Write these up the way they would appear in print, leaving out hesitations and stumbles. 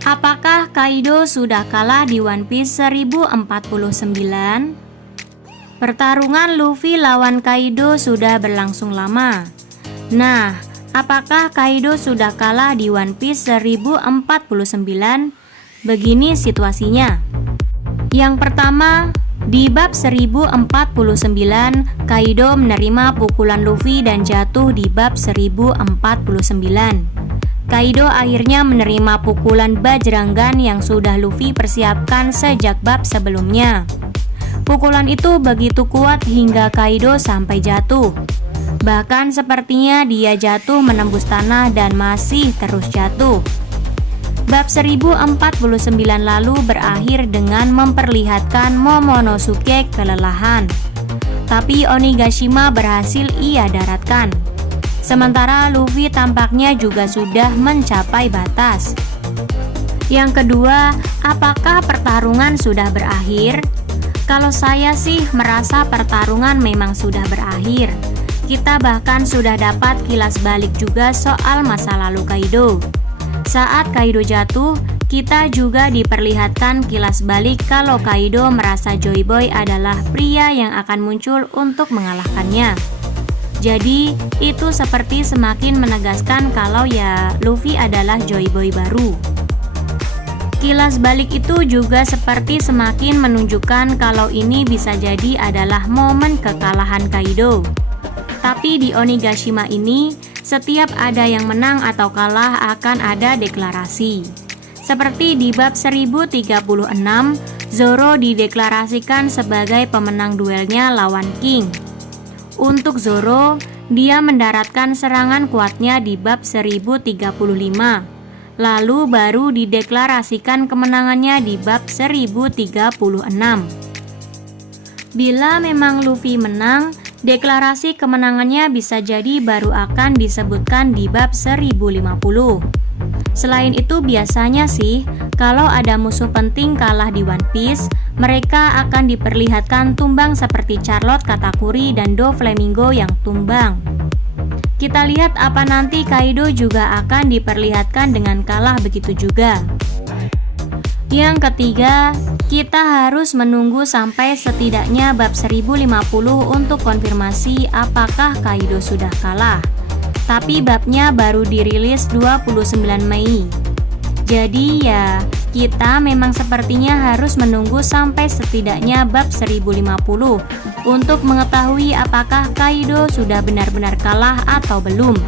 Apakah Kaido sudah kalah di One Piece 1049? Pertarungan Luffy lawan Kaido sudah berlangsung lama. Nah, apakah Kaido sudah kalah di One Piece 1049? Begini situasinya. Yang pertama, di bab 1049, Kaido menerima pukulan Luffy dan jatuh di bab 1049. Kaido akhirnya menerima pukulan Bajrangan yang sudah Luffy persiapkan sejak bab sebelumnya. Pukulan itu begitu kuat hingga Kaido sampai jatuh. Bahkan sepertinya dia jatuh menembus tanah dan masih terus jatuh. Bab 1049 lalu berakhir dengan memperlihatkan Momonosuke kelelahan. Tapi Onigashima berhasil ia daratkan. Sementara Luffy tampaknya juga sudah mencapai batas. Yang kedua, apakah pertarungan sudah berakhir? Kalau saya sih merasa pertarungan memang sudah berakhir. Kita bahkan sudah dapat kilas balik juga soal masa lalu Kaido. Saat Kaido jatuh, kita juga diperlihatkan kilas balik kalau Kaido merasa Joy Boy adalah pria yang akan muncul untuk mengalahkannya. Jadi, itu seperti semakin menegaskan kalau ya Luffy adalah Joy Boy baru. Kilas balik itu juga seperti semakin menunjukkan kalau ini bisa jadi adalah momen kekalahan Kaido. Tapi di Onigashima ini, setiap ada yang menang atau kalah akan ada deklarasi. Seperti di bab 1036, Zoro dideklarasikan sebagai pemenang duelnya lawan King. Untuk Zoro, dia mendaratkan serangan kuatnya di bab 1035. Lalu baru dideklarasikan kemenangannya di bab 1036. Bila memang Luffy menang, deklarasi kemenangannya bisa jadi baru akan disebutkan di bab 1050. Selain itu biasanya sih, kalau ada musuh penting kalah di One Piece, mereka akan diperlihatkan tumbang seperti Charlotte Katakuri dan Doflamingo yang tumbang. Kita lihat apa nanti Kaido juga akan diperlihatkan dengan kalah begitu juga. Yang ketiga, kita harus menunggu sampai setidaknya bab 1050 untuk konfirmasi apakah Kaido sudah kalah. Tapi babnya baru dirilis 29 Mei. Jadi ya, kita memang sepertinya harus menunggu sampai setidaknya bab 1050 untuk mengetahui apakah Kaido sudah benar-benar kalah atau belum.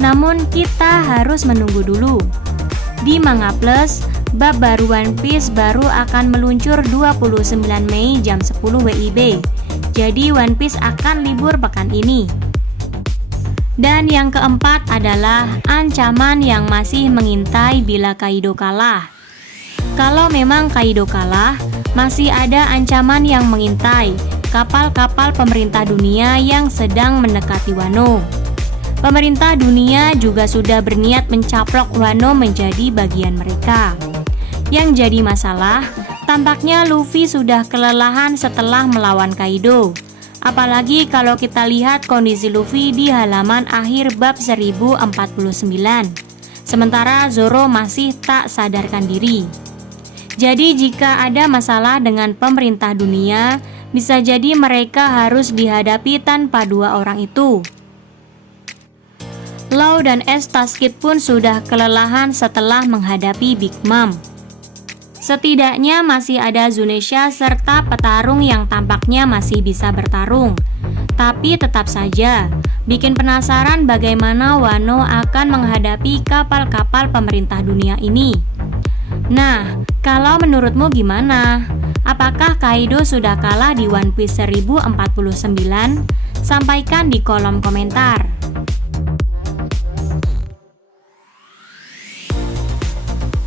Namun kita harus menunggu dulu. Di Manga Plus, bab baru One Piece baru akan meluncur 29 Mei jam 10 WIB. Jadi One Piece akan libur pekan ini. Dan yang keempat adalah ancaman yang masih mengintai bila Kaido kalah. Kalau memang Kaido kalah, masih ada ancaman yang mengintai kapal-kapal pemerintah dunia yang sedang mendekati Wano. Pemerintah dunia juga sudah berniat mencaplok Wano menjadi bagian mereka. Yang jadi masalah, tampaknya Luffy sudah kelelahan setelah melawan Kaido. Apalagi kalau kita lihat kondisi Luffy di halaman akhir bab 1049. Sementara Zoro masih tak sadarkan diri. Jadi jika ada masalah dengan pemerintah dunia, bisa jadi mereka harus dihadapi tanpa dua orang itu. Law dan Ace Tusked pun sudah kelelahan setelah menghadapi Big Mom. Setidaknya masih ada Zunisha serta petarung yang tampaknya masih bisa bertarung. Tapi tetap saja, bikin penasaran bagaimana Wano akan menghadapi kapal-kapal pemerintah dunia ini. Nah, kalau menurutmu gimana? Apakah Kaido sudah kalah di One Piece 1049? Sampaikan di kolom komentar.